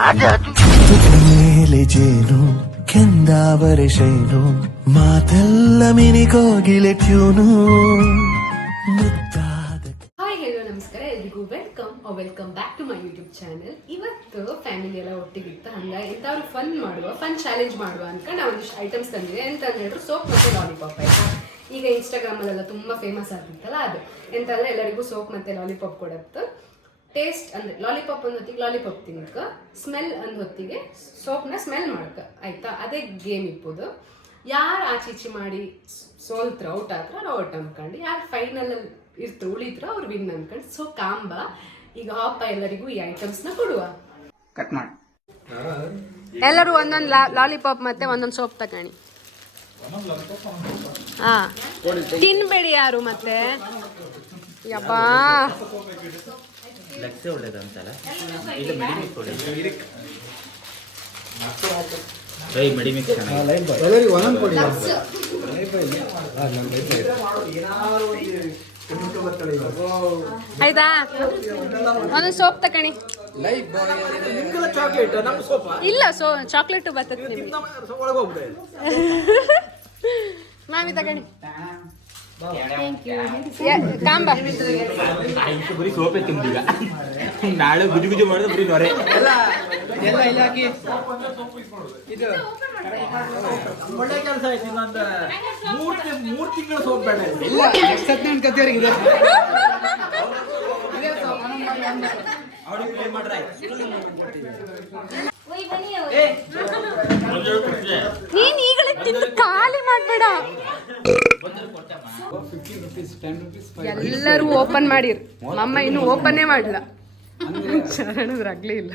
ಮೇಲೆ ಜೇನು ಕೆಂದಾವರೆ ಶೈನು ಮಾತೆಲ್ಲ ಮಿನಿಗೋಗಿಲೆ ಟ್ಯೂನು ಮುದ್ದಾದ. ಹಾಯ್ ಹೆಲೋ ನಮಸ್ಕಾರ ಎಲ್ರಿಗೂ welcome back to my YouTube channel. ಇವತ್ತು ಫ್ಯಾಮಿಲಿ ಎಲ್ಲ ಒಟ್ಟಿಗಿತ್ತು, ಹಂಗಾಗಿ ಎಂತಾದ್ರು ಫನ್ ಚಾಲೆಂಜ್ ಮಾಡುವ ಅನ್ಕೊಂಡು ನಾವು ಒಂದಿಷ್ಟು ಐಟಮ್ಸ್ ತಂದಿದೆ. ಎಂತ ಹೇಳಿದ್ರು ಸೋಪ್ ಮತ್ತು ಲಾಲಿಪಾಪ್ ಆಯ್ತಾ. ಈಗ ಇನ್ಸ್ಟಾಗ್ರಾಮಲ್ಲೆಲ್ಲ ತುಂಬ ಫೇಮಸ್ ಆಗ್ತಿತ್ತಲ್ಲ ಅದು ಎಂತಂದ್ರೆ ಎಲ್ಲರಿಗೂ ಸೋಪ್ ಮತ್ತು ಲಾಲಿಪಾಪ್ ಕೊಡತ್ತು. ಟೇಸ್ಟ್ ಅಂದರೆ ಲಾಲಿಪಾಪ್ ಒಂದು ಹೊತ್ತಿಗೆ ಲಾಲಿಪಾಪ್ ತಿನ್ಕ, ಸ್ಮೆಲ್ ಒಂದು ಹೊತ್ತಿಗೆ ಸೋಪ್ನ ಸ್ಮೆಲ್ ಮಾಡ್ಕ ಆಯ್ತಾ. ಅದೇ ಗೇಮ್ ಇಪ್ಪುದು. ಯಾರು ಆಚೀಚಿ ಮಾಡಿ ಸೋಲ್ತ್ರ ಔಟ್ ಆದ್ರ ಔಟ್ ಅನ್ಕೊಂಡು, ಯಾರು ಫೈನಲ್ ಇರ್ತು ಉಳಿದ್ರ ಅವ್ರು ವಿನ್ ಅನ್ಕೊಂಡು. ಸೊ ಕಾಂಬ ಈಗ ಹಾಪ ಎಲ್ಲರಿಗೂ ಈ ಐಟಮ್ಸ್ನ ಕೊಡುವ. ಕಟ್ ಮಾಡಿ ಎಲ್ಲರೂ ಒಂದೊಂದು ಲಾಲಿಪಾಪ್ ಮತ್ತೆ ಒಂದೊಂದು ಸೋಪ್ ತಗೊಳ್ಳಿ. ಹಾ ತಿನ್ಬೇಡಿ ಯಾರು ಮತ್ತೆ. ಯಪ್ಪಾ ಲಕ್ಸೆ ಒಳ್ಳೇದಂತಲ್ಲ, ಇದು ಮೆಡಿಮಿಕ್ಸ್ ಒಳ್ಳೇದು. ಬೈ ಮೆಡಿಮಿಕ್ಸ್ ಎಲ್ಲರಿಗೂ ಒಂದೊಂದು ಕೊಡಿ. ಆಯ್ತಾ, ಒಂದೊಂದು ಸೋಪ್ ತಗೊಳ್ಳಿ. ಇಲ್ಲ ಚಾಕ್ಲೇಟ್ ಬರ್ತದೆ ನಿಮಗೆ. ಮಾಮಿ ತಗೊಳ್ಳಿ. ಕಾಂಬ ಬರೀ ಸೋಪೆ ತಿಂದೀಗ, ನಾಳೆ ಗುಜು ಗುಜು ಮಾಡಿದ್ರೆ ಬರೀ ನೊರೆ ಎಲ್ಲ ಇಲ್ಲ ಹಾಕಿ. ಇದು ಒಳ್ಳೆ ಕೆಲಸ ಆಯ್ತು. ಇನ್ನೊಂದು 3 ತಿಂಗಳು ಸೋಪ್ ಬೇಡ. ಇಲ್ಲ ಸತ್ಯನ ಕಥೆಯವ್ರಿಗೆ ಇದೆ. ಅವ್ರಿಗೆ ಮಾಡ್ರೆ ನೀನ್ ಈಗಲೇ ತಿಂದು ಖಾಲಿ ಮಾಡ್ಬೇಡ. ಎಲ್ಲರೂ ಓಪನ್ ಮಾಡಿರ್, ಮಮ್ಮ ಇನ್ನು ಓಪನ್ನೇ ಮಾಡಲ್ಲ. ಶರಣದ್ರಾಗ್ಲೇ ಇಲ್ಲ.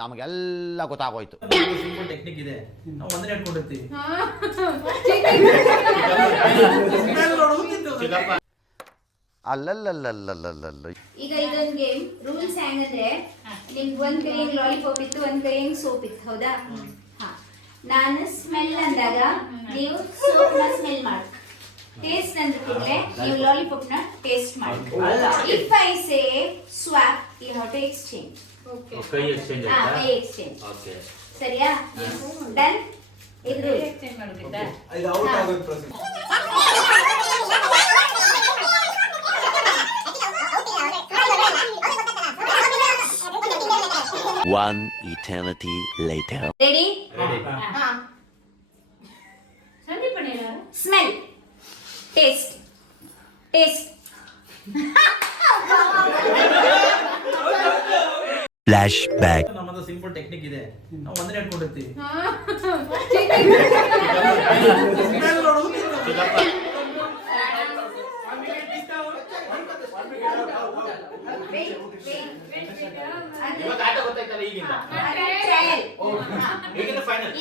ನಮಗೆಲ್ಲ ಗೊತ್ತಾಗೋಯ್ತು. ಟೆಕ್ನಿಕ್ ಇದೆ, ನಾವು ಒಂದೇ ಇಟ್ಕೊಂಡಿರ್ತೀವಿ. ಅಲ್ಲಲ್ಲಲ್ಲಲ್ಲಲ್ಲಲ್ಲ. ಈಗ ಇದೊಂದು ಗೇಮ್. ರೂಲ್ಸ್ ಹೆಂಗಂದ್ರೆ, ನಿಮ್ಗೆ ಒಂದ್ ಕೈ ಲಾಲಿಪಾಪ್ ಇತ್ತು, ಒಂದ್ ಕೈ ಸೋಪ್ ಇತ್ತು, ಹೌದಾ? ಹಾ, ನಾನು ಸ್ಮೆಲ್ ಅಂದಾಗ ನೀವು ಸೋಪ್ ನ ಸ್ಮೆಲ್ ಮಾಡಿ, ಟೇಸ್ಟ್ ಅಂದ ಕೂಡಲೇ ನೀವು ಲಾಲಿಪಾಪ್ ನ ಟೇಸ್ಟ್ ಮಾಡಿ. If I say swap, you have to exchange. ಕೈ ಎಕ್ಸ್ಚೇಂಜ್ ಹಾ, ಕೈ ಎಕ್ಸ್ಚೇಂಜ್. ಸರಿಯಾ? ಡನ್. ಇದು ಎಕ್ಸ್ಚೇಂಜ್ ಮಾಡೋದಿಲ್ಲ. ಇದು ಔಟ್ ಆಗೋದು process. One eternity later. Ready? ಹಾ. Smell, taste, taste. Flashback. ನಮ್ಮದು ಸಿಂಪಲ್ ಟೆಕ್ನಿಕ್ ಇದೆ, ನಾವು ಒಂದೇ ಇಟ್ಕೊಂಡಿರ್ತೀವಿ.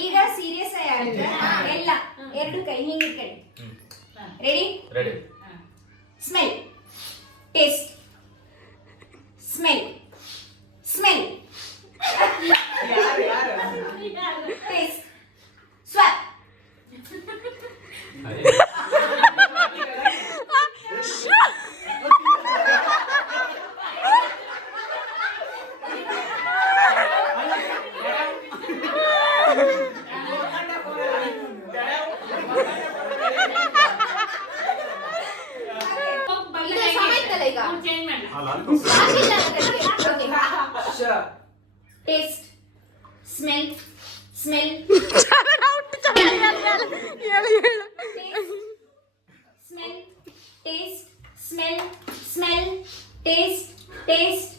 ಈಗ ಸೀರಿಯಸ್ ಆಗಿ ಆಡಿದ್ರೆ ಎಲ್ಲ ಎರಡು ಕೈ ಹಿಂಗೆ ಇಟ್ಕೊಳ್ಳಿ. Ready? Ready. Smell, taste, smell, smell, taste, swap. Taste, smell, smell, smell, taste, smell, smell, taste, taste,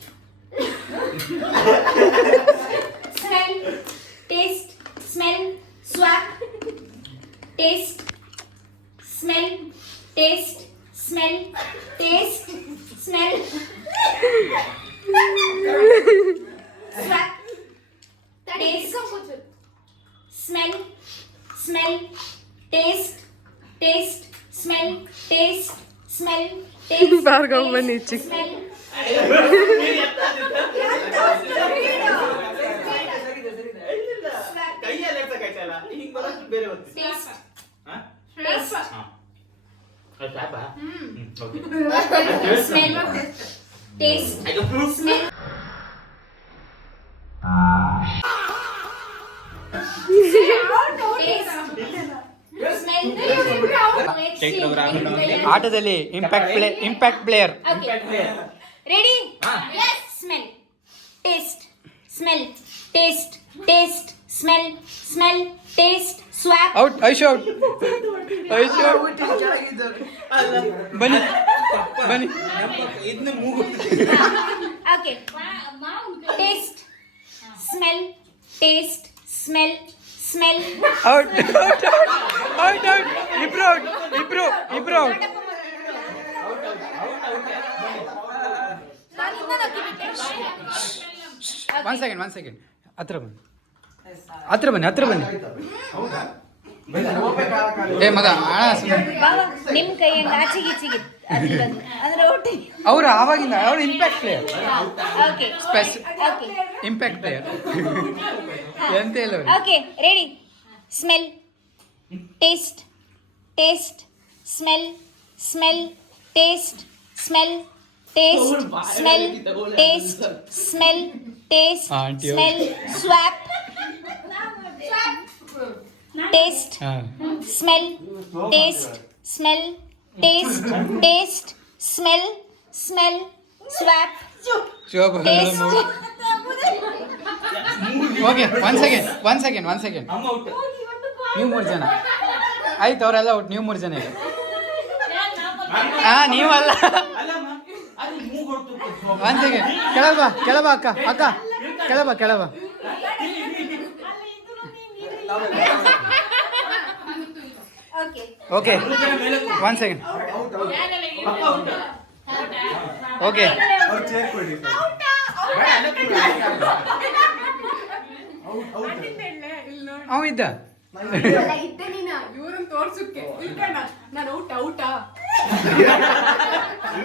smell, taste, smell, swap, taste, smell, taste, smell, taste, smell, swap, taste, smell, smell, taste, taste, smell, taste, smell, taste. Bhargav ಬನ್ನಿ ಚಿಕ್ಕ. Smell. ಕೈಯಲ್ಲಿ smell taste smell ಆಟದಲ್ಲಿ impact player. Ready smell taste smell taste taste smell smell taste swap out. Aishu out. Aishu ಬನ್ನಿ ಬನ್ನಿ. ಇದನ್ನ ಮೂಗು okay taste smell taste smell smell out out out out. ಇಬ್ರು out. ಇಬ್ರು ಔಟ್. ಒನ್ ಸೆಕೆಂಡ್ ಹತ್ರ ಬನ್ನಿ. ಏ ಮಗ ನಿಮ್ ಕೈಯಿಂದ ಆಚೆಗೀಚೆಗೆ ಅಂದ್ರೆ ಒಟ್ಟಿ ಅವ್ರು ಆವಾಗಿಲ್ಲ. ಅವ್ರು impact player. Okay okay impact player ಎಂತ ಇಲ್ಲ ಅವ್ರು. Okay ready smell taste taste smell smell taste smell taste smell taste smell taste Aunty. Smell swap taste smell taste smell taste taste smell smell swap Shobha taste okay one second ಅಮ್ಮ out. ನೀವು 3 ಜನ ಆಯ್ತು. ಅವರೆಲ್ಲ out. ನೀವು 3 ಜನ ಈಗ. ನೀವಲ್ಲ. ಅಲ್ಲಮ್ಮ ಅದು ಮೂಗು ಹೊಡ್ತು. One second. ಕೆಳಬ ಅಕ್ಕ ಕೆಳಬ. Okay okay one second. Okay ಅವ ಇದ್ದ. ಇದ್ದೆ ನೀನ ಇವ್ರನ್ನ ತೋರ್ಸಕ್ಕೆ ಇಲ್ಕಣ್ಣ ನಾನು ಔಟಾ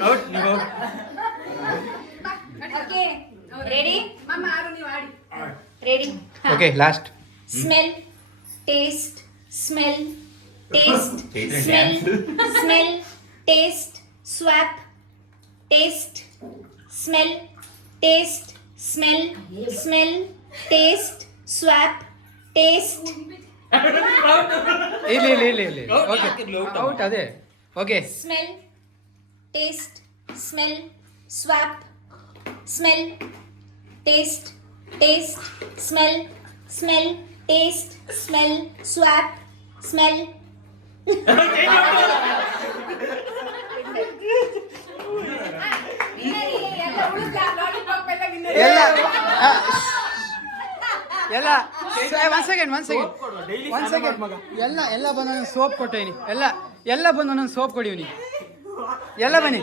ಔಟ್. ನೀವು ಓಕೆ ರೆಡಿ ಮಮ್ಮ ಯಾರು ನೀವು ಆಡಿ ready okay last. Smell taste smell taste smell smell taste swap taste smell taste smell smell taste swap taste ಇಲ್ಲಿ ಓಕೆ ಔಟ್. ಅದೇ okay. Smell taste smell swap smell taste taste smell smell taste smell swap smell ಎಲ್ಲ one second ಎಲ್ಲ ಬಂದು ಒಂದೊಂದು soap ಕೊಟ್ಟೇನಿ. ಎಲ್ಲ ಬಂದು ಒಂದೊಂದು soap ಕೊಡಿವ್ನಿ. ಎಲ್ಲ ಬನ್ನಿ.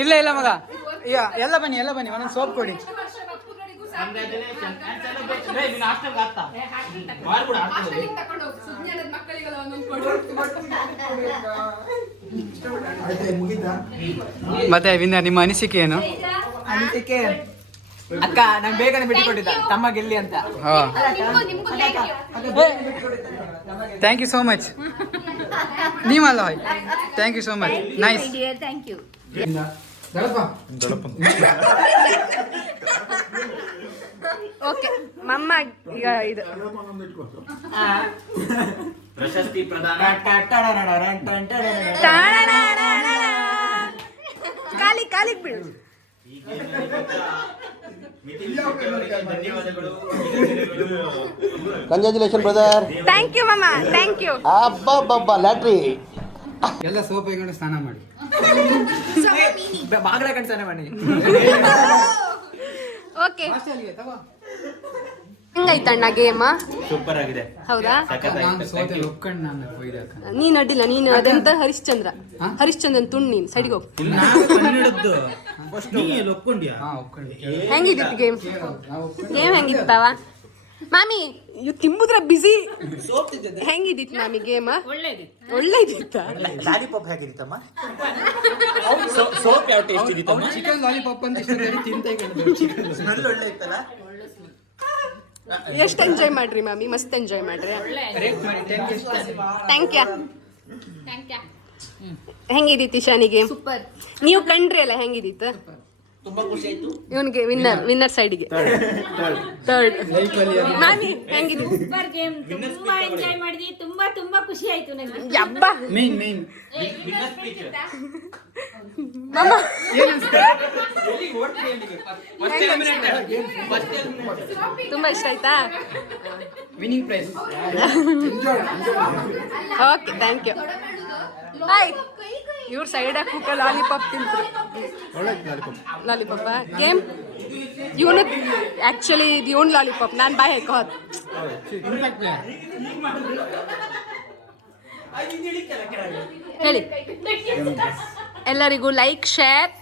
ಇಲ್ಲ ಮಗ. ಎಲ್ಲ ಬನ್ನಿ ಒಂದೊಂದು ಸೋಪ್ ಕೊಡಿ. ಮತ್ತೆ ವಿನ್ನರ್ ನಿಮ್ಮ ಅನಿಸಿಕೆ ಏನು? ಅನಿಸಿಕೆ ಅಕ್ಕ ನಂಗೆ ಬೇಗನೆ ಬಿಟ್ಟುಕೊಟ್ಟಿದ್ದ ತಮ್ಮ ಗೆಲ್ಲಿ ಅಂತ. Thank you so much. ನೀವಲ್ಲ thank you so much. Nice. Thank you. Okay ಮಮ್ಮ ಈಗ ಇದು ಪ್ರಶಸ್ತಿ ಪ್ರದಾನ. ಕಾಲಿಗೆ ಬಿಡು. ಧನ್ಯವಾದಗಳು. Congratulation brother. ಥ್ಯಾಂಕ್ ಯು ಮಮ್ಮ ಥ್ಯಾಂಕ್ ಯು. ಅಬ್ಬಬ್ಬಬ್ಬ ಲ್ಯಾಟ್ರಿ. ಎಲ್ಲ ಸೋಪ್ ಹಾಕೊಂಡು ಸ್ನಾನ ಮಾಡಿ. ಬಾಗಲ ಕಣ್ಸಾನೆ ಬನ್ನಿ. ಓಕೆ ಹಿಂಗೈತಣ್ಣ ಗೇಮ ಸೂಪರ್ ಆಗಿದೆ. ಹೌದಾ? ನಾನು ಸೋತೆ ಒಪ್ಕೊಂಡು ನಾನು ಹೋಯ್ದೆ ಅಕ್ಕ. ನೀನ್ ಅಡ್ಡಿಲ್ಲ. ನೀನು ಅದಂತ ಹರಿಶ್ಚಂದ್ರನ್ ತುಂಡು ನೀನ್ ಸೈಡ್ಗೆ ಹೋಗ್. ಕನ್ನಡದ್ದು ನೀ ಎಲ್ಲಿ ಒಪ್ಕೊಂಡ್ಯಾ? ಒಪ್ಕೊಂಡು ಹೆಂಗಿದ್ದಿತ್ತು ಗೇಮ್ ಹೆಂಗಿತ್ತವ ಮಾಮಿ? ಇವ್ ತಿಂಬುದ್ರ ಬಿಸಿ ಹೆಂಗಿದ್ದಿತ್ತು ಮಾಮಿ ಗೇಮ್? ಒಳ್ಳೇದಿತ್ತ. ಲಾಲಿಪಾಪ್ ಹೇಗಿತ್ತಮ್ಮ? ಸೋಪ್ ಯಾವ ಟೇಸ್ಟ್ ಇದಿತ್ತಮ್ಮ? ಚಿಕನ್ ಲಾಲಿಪಾಪ್ ಅಂತ ತಿಂತ ಸ್ಮೆಲ್ ಒಳ್ಳೆ ಇತ್ತಲ್ಲ. ಎಷ್ಟು ಎಂಜಾಯ್ ಮಾಡ್ರಿ ಮಾಮಿ? ಮಸ್ತ್ ಎಂಜಾಯ್ ಮಾಡ್ರಿ. ರೇಟ್ ಮಾಡಿ 10 ಥ್ಯಾಂಕ್ ಯು. ಹೆಂಗಿದೀತಿ ಶಾನಿಗೆ? ಸೂಪರ್. ನೀವು ಕಂಡ್ರಿ ಅಲ್ಲ ಹೆಂಗಿದೀತ? ತುಂಬಾ ಖುಷಿ ಆಯ್ತು. ಇವನ್ಗೆ ವಿನ್ನರ್ ಸೈಡ್ಗೆ ಥರ್ಡ್. ನಾನಿ ಹೆಂಗಿದಿ? ಸೂಪರ್ ಗೇಮ್, ತುಂಬಾ ಎಂಜಾಯ್ ಮಾಡಿದ್ವಿ. ತುಂಬಾ ತುಂಬಾ ಖುಷಿ ಆಯ್ತು ನನಗೆ. ಯಬ್ಬ ಮೇನ್ ಮಾಮ ತುಂಬಾ ಇಷ್ಟ ಆಯ್ತಾ? Winning prize. Okay thank you. Hi. ಇವ್ರು ಸೈಡಾಗಿ ಕೂತ ಲಾಲಿಪಾಪ್ ತಿಂತ್ರು. ಲಾಲಿಪಾಪ ಗೇಮ್ ಇವನು ಆ್ಯಕ್ಚುಲಿ ಇದು ಇವನ್ ಲಾಲಿಪಾಪ್, ನಾನು ಬಾಯ್ ಹಾಕೋದು. ಹೇಳಿ ಎಲ್ಲರಿಗೂ ಲೈಕ್ ಶೇರ್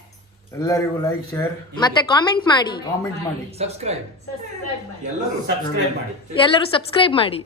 ಮತ್ತೆ ಕಾಮೆಂಟ್ ಮಾಡಿ. ಸಬ್ಸ್ಕ್ರೈಬ್. ಎಲ್ಲರೂ ಸಬ್ಸ್ಕ್ರೈಬ್ ಮಾಡಿ.